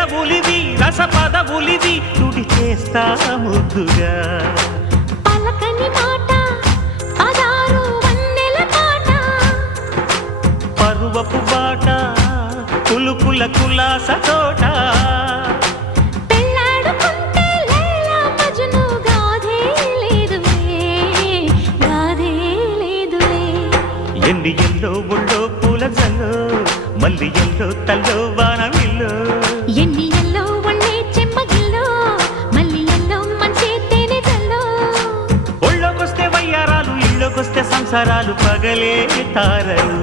పెదవులివి రసపదవులివి తుడి చేస్తా ముద్దుగా పలకని మాట పదారు వన్నెల పాట పరువపు బాట కులుకుల కులాస తోట పెళ్ళాడుకుంటే లైలా మజ్ను గాథే లేదులే గాథే లేదులే ఎన్ని ఎల్లో ఒళ్ళో పూల జల్లో మల్లి ఎల్లో తల్లో వానవిల్లో ఎన్ని ఎల్లో ఒళ్ళే చెమ్మగిల్లో మల్లి ఎల్లో మంచి తేనె జల్లో ఒళ్ళోకొస్తే వయ్యారాలు ఇళ్ళోకొస్తే సంసారాలు పగలే తారలు